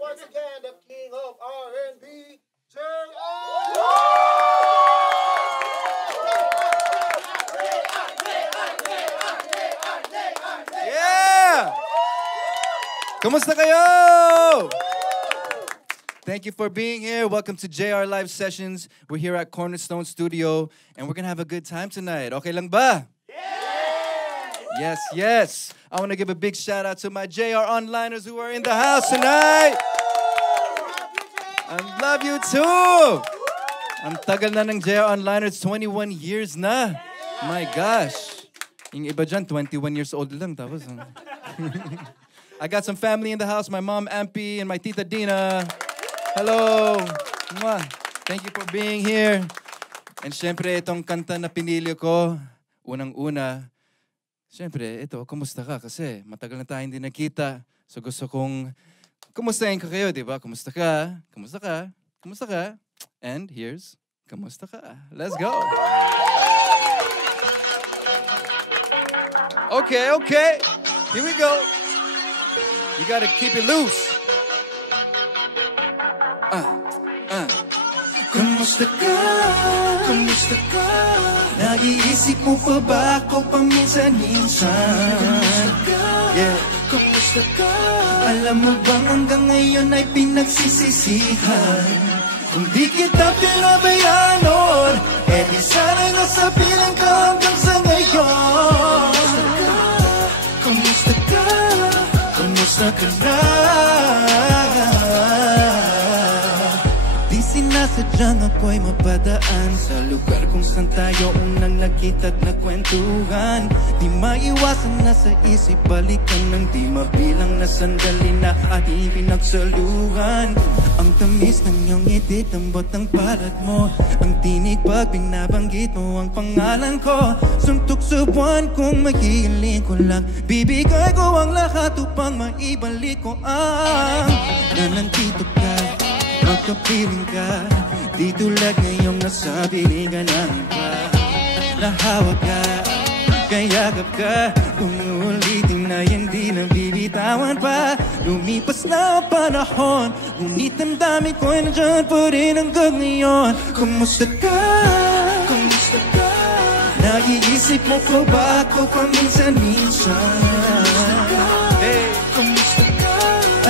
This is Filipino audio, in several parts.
once again the king of R&B, J.R. Yeah! Kumusta kayo? Thank you for being here. Welcome to JR Live Sessions. We're here at Cornerstone Studio, and we're gonna have a good time tonight. Okay lang ba? Yes, yes. I want to give a big shout out to my JR Onliners who are in the house tonight. I love you too. Ang tagal na ng JR Onliners, 21 years na. My gosh. Yung iba dyan, 21 years old lang. Tapos, I got some family in the house. My mom, Ampy, and my tita Dina. Hello. Mwah. Thank you for being here. And syempre, itong kanta na pinili ko, unang-una, syempre, ito, kumusta ka? Kasi matagal na tayo hindi nakita. So gusto kong, kumustahin ko kayo, di ba? Kumusta ka? Kumusta ka? Kumusta ka? And here's, kumusta ka? Let's go! Okay, okay. Here we go. You gotta keep it loose. Kumusta ka? Kumusta ka? Nag-iisip mo pa ba ako paminsan-minsan? Yeah. Kumusta ka? Alam mo bang hanggang ngayon ay pinagsisisihan? Kung di kita pinabayaan noon, eh di sana'y nasa piling ka hanggang sa ngayon. Kumusta ka? Kumusta ka na? Sinasadyang ako'y mapadaan sa lugar kung saan tayo unang nakita't nagkwentuhan. Di maiwasan na sa isip balikan ng di mabilang na sandali na ating pinagsaluhan. Ang tamis ng iyong ngiti, tambot ng palad mo, ang tinig pag binabanggit mo ang pangalan ko. Suntok sa buwan kung maghihiling ko lang, bibigay ko ang lahat upang maibalik ko ang na nandito ka. Magkapiling ka, di tulad ngayong nasa pilingan ng iba. Nahawag ka, kayakap ka, kung ulitin na hindi nabibitawan pa. Lumipas na ang panahon, ngunit ang dami ko'y nandiyan pa rin hanggang ngayon. Kumusta ka? Kumusta ka? Naiisip mo pa ba ako paminsan-minsan? Hey, kumusta ka?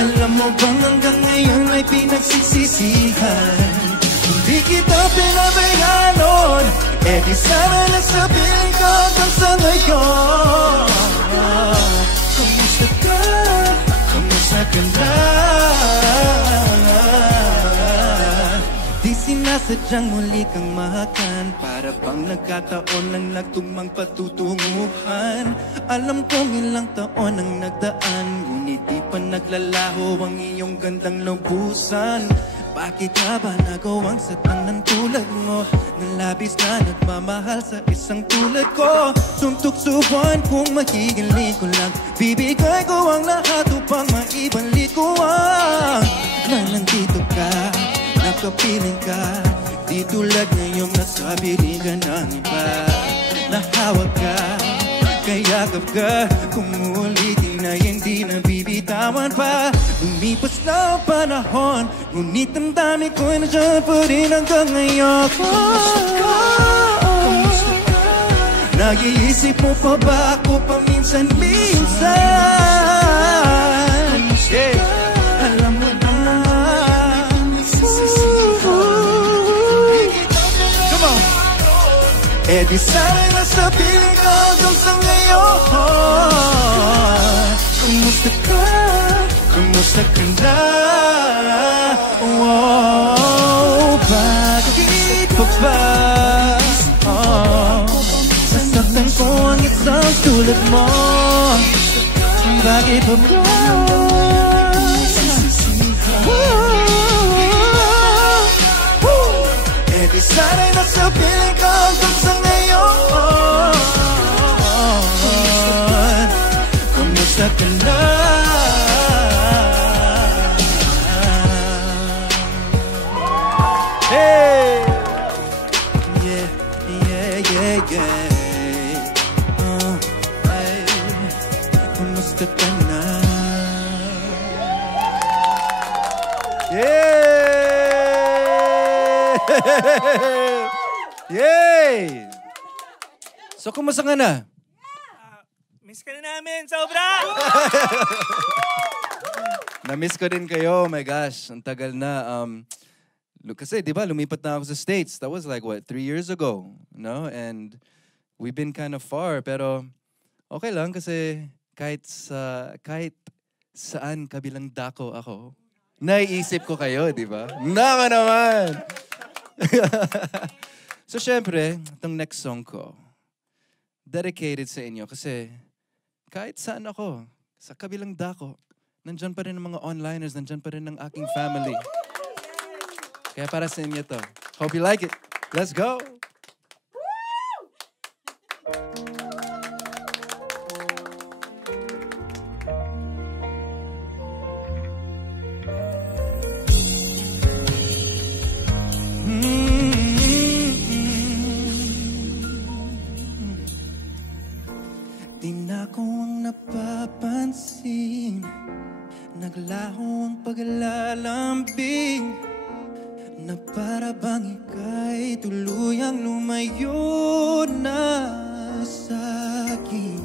Alam mo bang hanggang ngayon ay pinagsisisihan? Hindi kita pinabayaan noon, eh di sana nasa piling ka hanggang sa ngayon. Kumusta ka? Kumusta ka na? Di sinasadyang muli kang mahakan, para bang nagkataon lang nagtugmang patutunguhan. Alam kong ilang taon ang nagdaan, ngunit di pa naglalaho ang iyong gandang lubusan. Bakit ka ba nagawang satang ng tulad mo, na labis na nagmamahal sa isang tulad ko? Suntok subuan kung magigiling ko lang, bibigay ko ang lahat upang maibalik ko ang na nandito ka, nakapiling ka, di tulad ngayong nasa pilingan ng iba. Nahawag ka, kayakap ka, kung ulitin na hindi nabibitawan pa. Lumipas na ang panahon, ngunit ang dami ko'y nandiyan pa rin hanggang ngayon. Kumusta ka? Kumusta ka? Nag-iisip mo pa ba ako paminsan-minsan? Kumusta ka? Alam mo na. Come on! Eh di sana'y nasa piling ka hanggang sa ngayon. Kumusta ka? Kumusta ka na? Oh, bakit pa ba? Sasaktan ko ang isang tulad mo. Bakit pa ba? Eh di sana'y nasa piling ka hanggang sa ngayon. Kumusta ka na? Hey! Yeah, yeah, yeah, yeah. Hey. Kumusta ka na? Yay! Yay! So, kumusta ka na? Miss ka na namin, sobra! Na-miss ko din kayo. Oh my gosh, ang tagal na. Kasi, di ba, lumipat na ako sa States. That was like, what, 3 years ago? No? And we've been kind of far. Pero okay lang kasi kahit saan kabilang dako ako, naiisip ko kayo, di ba? Nama naman! So, syempre, itong next song ko, dedicated sa inyo kasi kahit saan ako, sa kabilang dako, nandyan pa rin ang mga onliners, nandyan pa rin ang aking family. Kaya para sa inyo to. Hope you like it. Let's go! Di na ko ang napapansin, naglaho ang paglalambing, na para bang ika'y tuluyang lumayo na sa akin.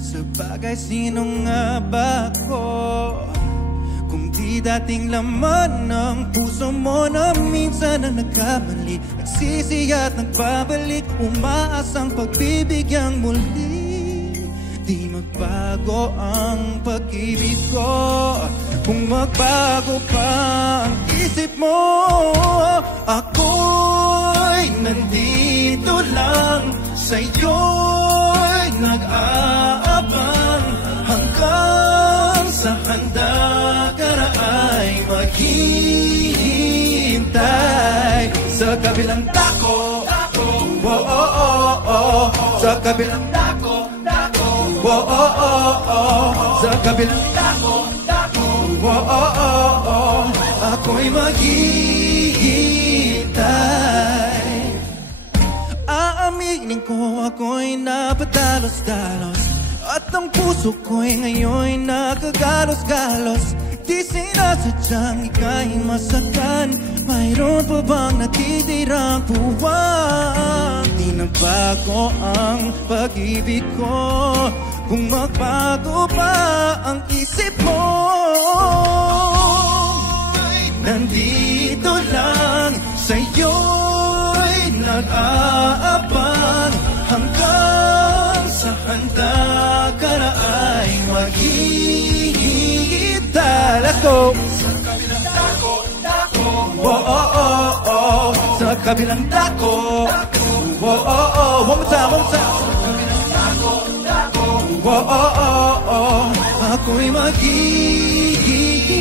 Sabagay, sino nga ba ako kung di dating laman ng puso mo na minsan ang nagkamali, nagsisi at nagbabalik, umaasang pagbibigyang muli. Di magbago ang pag-ibig ko kung magbago pa ang isip mo. Ako'y nandito lang sa'yo'y nag-aabang hanggang sa handa ka na ay maghihintay sa kabilang dako. Oh, oh, oh, oh. Sa kabilang dako. Oh, oh, oh, oh. Sa kabilang dako. Oh, oh, oh, oh. Ako'y maghihintay. Aaminin ko ako'y napadalos-dalos, at ang puso ko'y ngayon'y nakagalos-galos. Di sinasadyang ika'y masaktan, mayroon pa bang natitirang puwang? Di nagbago ang pag-ibig ko kung magbago pa ang isip mo. Nandito lang sa'yo'y nag-aabang hanggang sa handa ka na ay maghihintay. Let's go! Sa kabilang dako, oh, oh, oh, oh. Sa kabilang dako, oh, oh, oh. One more time, one more time. Sa kabilang dako, oh, oh, oh, oh. Ako'y maghihintay.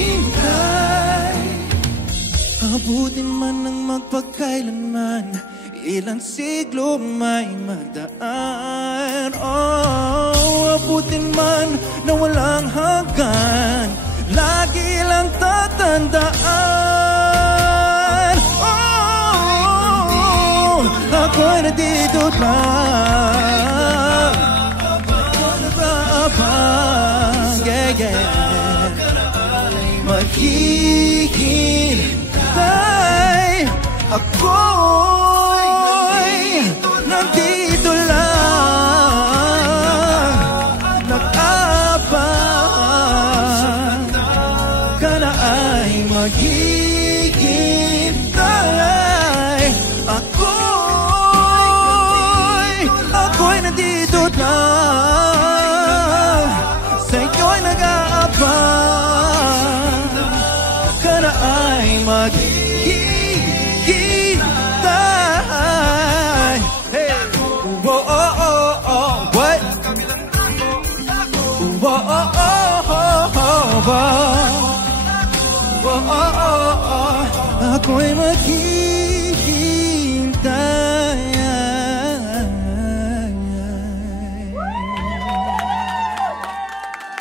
Abutin man ng magpagkailanman, ilang siglo may madaan. Oh, abutin man na walang hanggan, lagi lang tatandaan. Oh, ako'y nandito lang, nag-aabang, yeah, yeah. Maghihintay ako'y nandito lang, nag-aabang ka na ay maghihintay. Ako'y nandito lang, sa'yo'y nag-aabang ka na ay maghihintay. Hey. Whoa, oh, oh, oh. What? Whoa, oh, oh, oh, oh, whoa, oh, oh, oh. Ako'y maghihintay.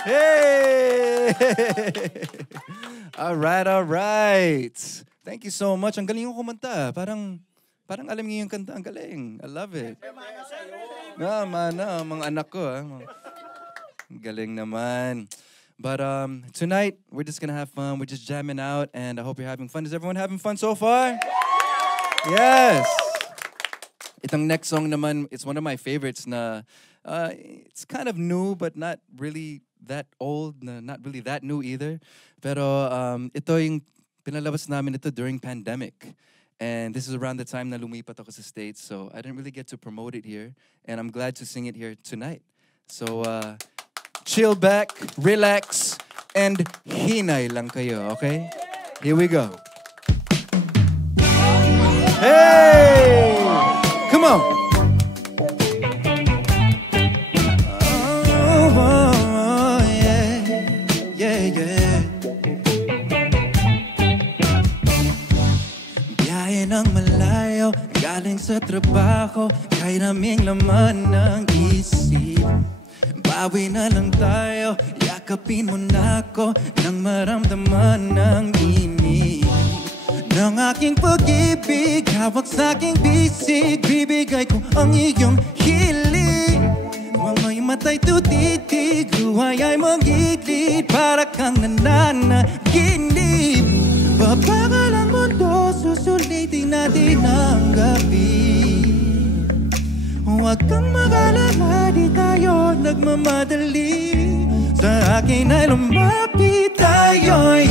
Hey! All right. Thank you so much. Ang galing yung kumanta. Parang alam niyo yung kanta. Ang galing. I love it. Mana, mga anak ko. Ang galing naman. But tonight, we're just gonna have fun. We're just jamming out, and I hope you're having fun. Is everyone having fun so far? Yes! Itong next song naman, it's one of my favorites na it's kind of new but not really that old, not really that new either. Pero ito yung pinalabas namin ito during pandemic. And this is around the time na lumipat ako sa States, so I didn't really get to promote it here. And I'm glad to sing it here tonight. So chill back, relax, and hinay lang kayo, okay? Here we go. Hey! Come on! Oh, yeah, yeah, yeah. Biyahe ng malayo, galing sa trabaho, kaya naming laman ng isip. Bawi na lang tayo, yakapin mo na ako nang maramdaman ng init ng aking pag-ibig, hawak sa aking bisig, bibigay ko ang iyong hilig. Mga matay tutitig, luhay ay magiglit, para kang nananaginip. Babagal ang mundo, susulitin natin ang gabi. Huwag kang mag-alala, di tayo nagmamadali. Sa akin ay lumapit, tayo'y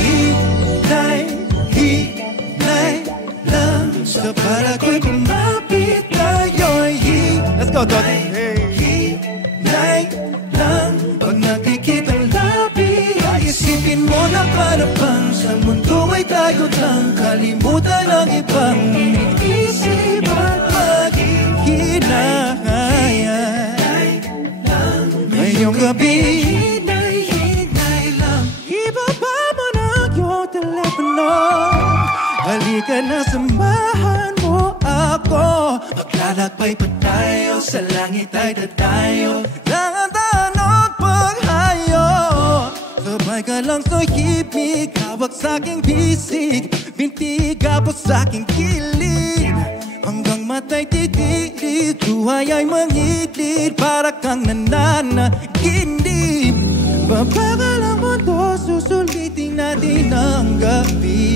hinay lang. Sa paragoy kumapit, tayo'y let's go, Tony. Hinay lang. Pag nakikitang labi, isipin mo na para bang sa mundo ay tayo lang. Kalimutan ang ibang iniisip at maghihinay. Ngayong gabi, hinay lang. Ibaba mo na yung telepono. Halika na, samahan mo ako. Maglalakbay pa tayo, sa langit ay tatayo. Dahan-dahan at paghayo. Sabay ka lang sa himig, hawak sa aking bisig, binti kapos sa aking kilid. Hanggang matay titilig, buhay ay mangitlit, para kang nananaginip. Babagal ang mundo, susulitin natin ang gabi.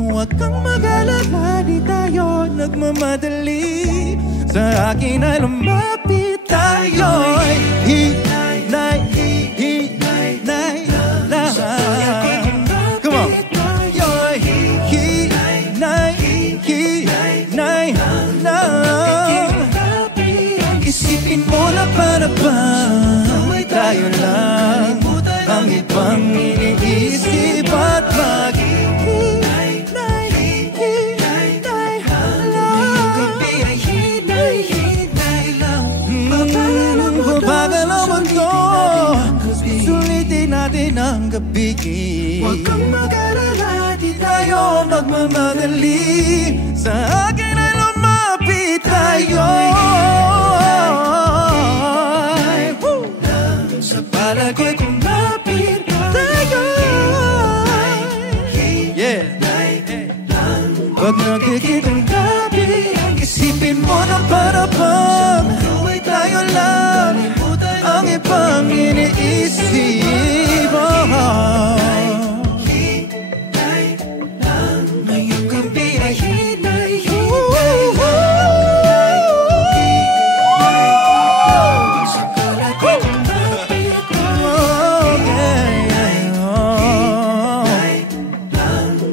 Huwag kang mag-alala, di tayo nagmamadali. Sa akin ay lumapit, tayo'y hinay lang. Come on. Tayo'y hinay lang. Isipin mo na para bang tayo lang ang ibang iniisip at maghihinay lang. Babagal ang mundo, sulitin natin ang gabi. Huwag kang mag-alala, di tayo magmamadali. Sa akin ay lumapit, tayo sa palagoy kumapit, tayo. Yeah. Pag nakikitang gabi, isipin mo na para bang tayo lang ang ibang iniisip. Ngayong gabi ay hinay sa palagoy kumapit,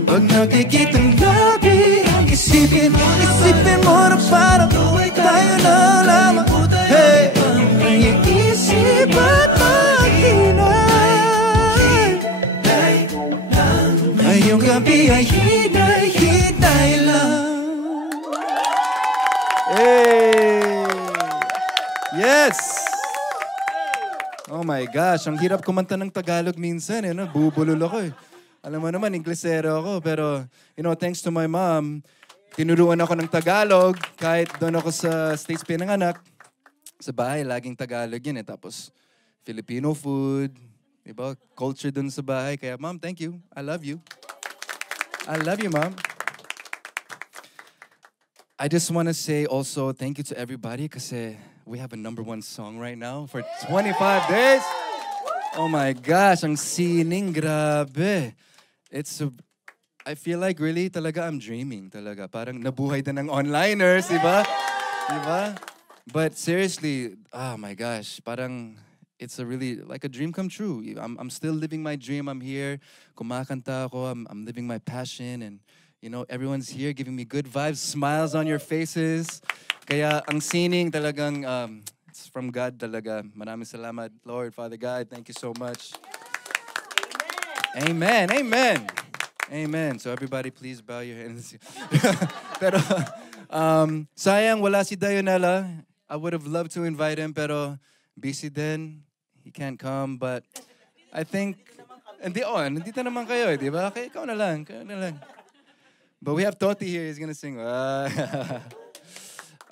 pag nakikitang gabi, isipin mo na parang tayo na lamang. Hey, may isip at maghinay. Ngayong gabi ay hinay lang. Hey! Yes! Oh my gosh, ang hirap kumanta ng Tagalog minsan eh, no? Bubulol ako eh. Alam mo naman, Inglesero ako, pero thanks to my mom, tinuruan ako ng Tagalog kahit doon ako sa States pinanganak. Sa bahay, laging Tagalog yun eh. Tapos, Filipino food, diba? Culture doon sa bahay. Kaya, Mom, thank you. I love you. I love you, Mom. I just want to say also thank you to everybody kasi we have a #1 song right now for 25 days. Oh my gosh, ang sining, grabe. I feel like really talaga I'm dreaming talaga. Parang nabuhay din ng onliners, di ba? Di ba? But seriously, oh my gosh, parang it's a really like a dream come true. I'm still living my dream. I'm here, kumakanta ako. I'm living my passion, and you know everyone's here giving me good vibes, smiles on your faces. Kaya ang sining talagang it's from God talaga. Maraming salamat, Lord, Father God. Thank you so much. Amen. Amen. Amen. So everybody please bow your heads. Pero sayang wala si Dionella. I would have loved to invite him pero busy din. He can't come, but I think nandito naman kayo, di ba? Okay, ikaw na lang. But we have Toti here. He's gonna sing.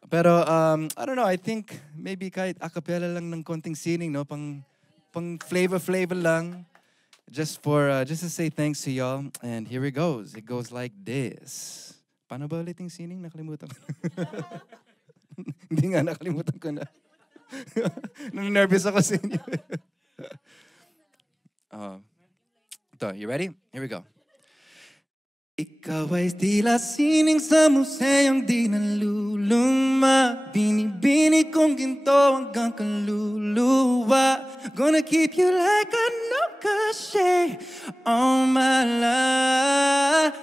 Pero I don't know. I think maybe kahit a cappella lang ng konting sining, no? Pang flavor lang. Just to say thanks to y'all. And here it goes. It goes like this. Paano ba ulit yung sining? Nakalimutan ko. Hindi nga, nakalimutan ko na. Nervous ako sa inyo. Ito, you ready? Here we go. Ikaw ay tila sining sa museyong di naluluma. Binibini kong ginto hanggang kaluluwa. Gonna keep you like a no cachet all my life.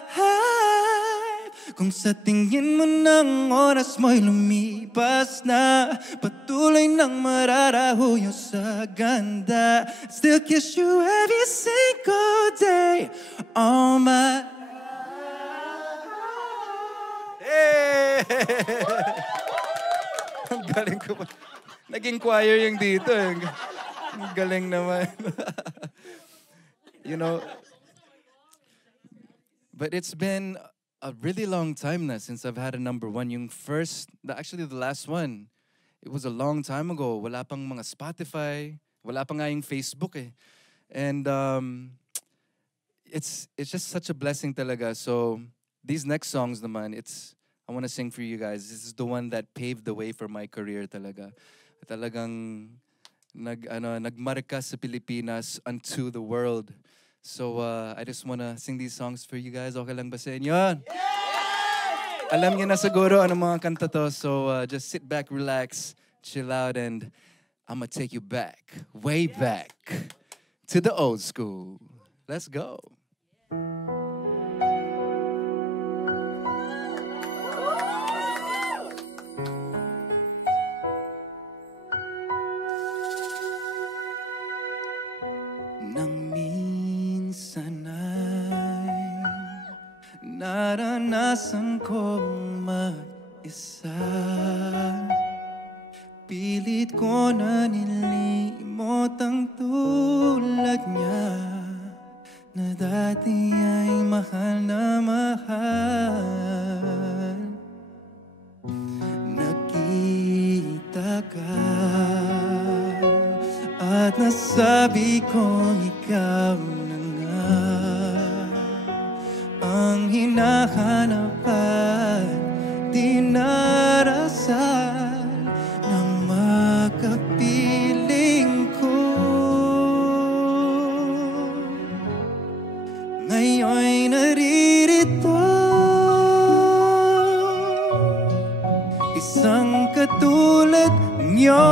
Kung sa tingin mo ng oras mo'y lumipas na, patuloy nang mararahuyo sa ganda. Still kiss you every single day all my life. Hey! Ang galing ko pa. Naging choir yung dito. Ang galing naman. You know, but it's been a really long time na since I've had a #1. Yung actually the last one, it was a long time ago. Wala pang mga Spotify. Wala pa nga yung Facebook eh. And it's just such a blessing talaga. So these next songs naman, I want to sing for you guys. This is the one that paved the way for my career talaga. Talagang nagmarka sa Pilipinas unto the world. So I just want to sing these songs for you guys. Okay lang ba sa inyo? Yay! Alam niyo na siguro ano mga kanta to. So just sit back, relax, chill out, and I'm gonna take you back, way back, to the old school. Let's go. Nang minsan ay naranasan kong mag-isa, pilit ko na nilimot ang tulad niya na dati ay mahal na mahal. Nakita ka at nasabi kong ikaw na nga ang hinahanap at dinarasal ng makapiling ko. Ngayon'y naririto, isang katulad niyo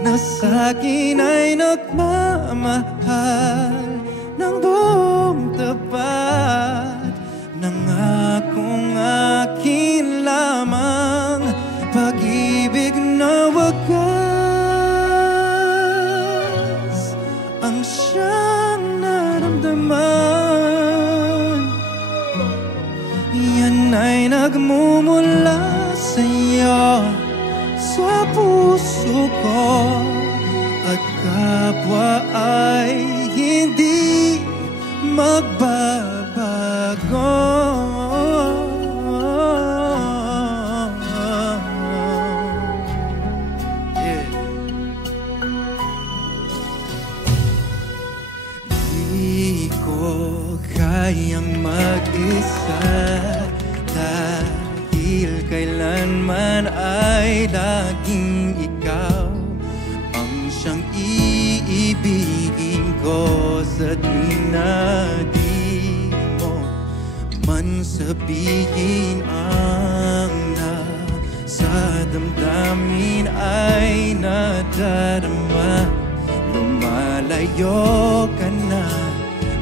na sa'kin ay nagmamahal ng buong tapat. Nangakong akin lamang pag-ibig na wagas ang siyang naramdaman. Yan ay nagmumula sa'yo, sa puso ko, at kapwa ay hindi magbabago. Yeah. Di ko kayang mag-isa dahil kailanman ay laging ikaw ang ako sa tuwing na di mo man sabihin ang nasa damdamin ay nadarama. Lumalayo ka na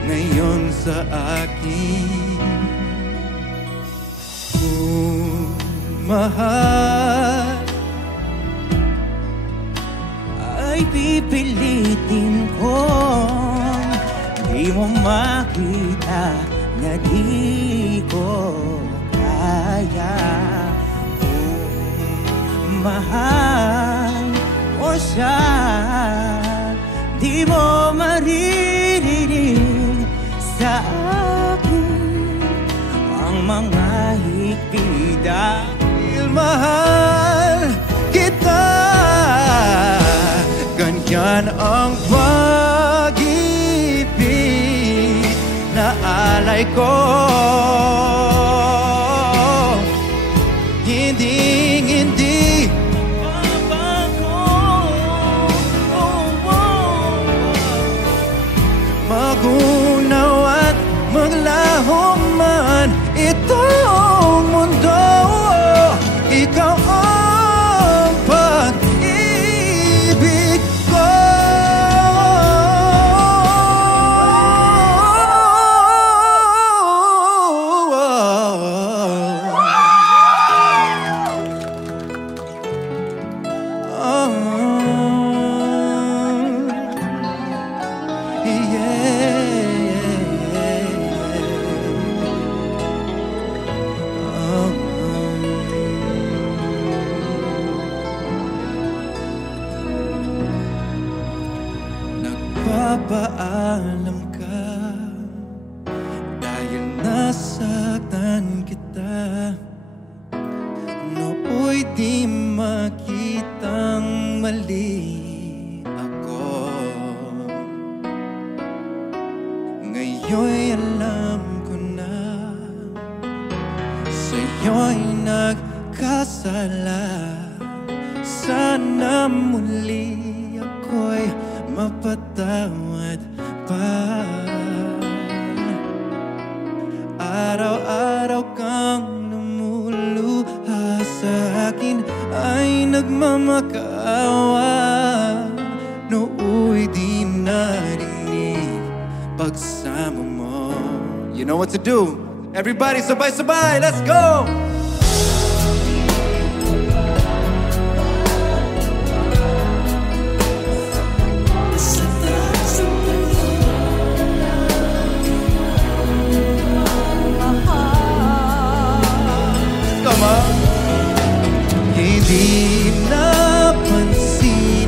ngayon sa akin. Kung mahal ay pipilitin kong di mo makita na di ko kaya. Kung mahal mo siya, di mo maririnig sa akin ang mga higpit. Dahil mahal kita, ganyan ang pag-ibig na alay ko. Hindi magunaw at maglaho man itong mundo. Ikaw ang pag-ibig ko. Nagpapaalam ka dahil nasaktan kita. Nooy di makitang mali ako. Ngayon'y alam ko na sa'yo'y nagkasala. Sana muli ako'y mapatawad pa. Araw-araw kang lumuluha sa akin ay nagmamakaawa. Nooy di narinig pagsama mo. You know what to do. Everybody, sabay-sabay, let's go! Hindi napansin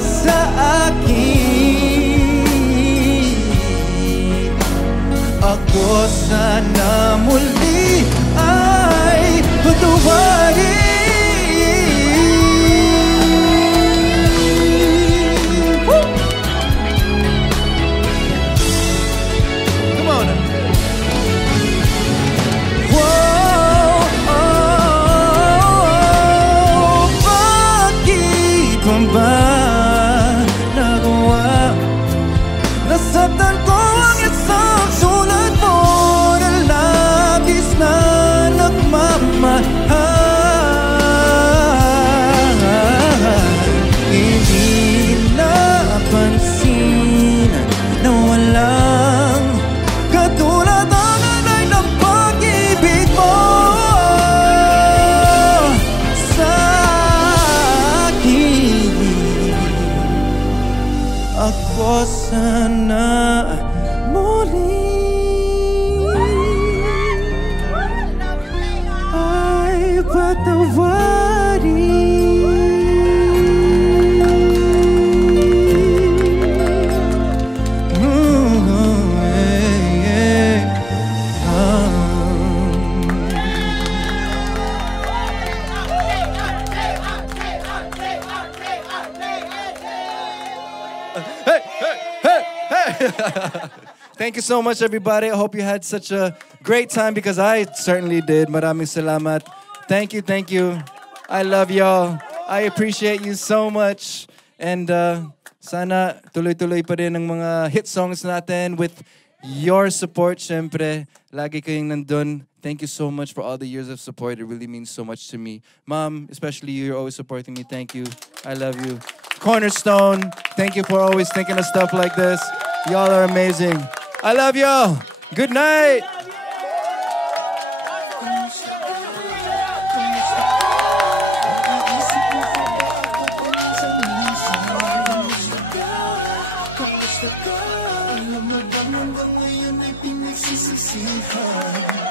sa akin. Ako sana muli ay patawarin. Nasaktan ko ang isang sulat mo na labis na nagmamahal. Hindi napansin na walang katulad ang alay ng pag-ibig mo sa akin. Ako sana muli ay patawarin. Thank you so much, everybody. I hope you had such a great time because I certainly did. Maraming salamat. Thank you, thank you. I love y'all. I appreciate you so much. And sana tuloy-tuloy pa rin ang mga hit songs natin with your support, syempre. Lagi kayong nandun. Thank you so much for all the years of support. It really means so much to me. Mom, especially you, you're always supporting me. Thank you. I love you. Cornerstone, thank you for always thinking of stuff like this. Y'all are amazing. I love y'all. Good night. Alam mo bang hanggang ngayon ay pinagsisisihan?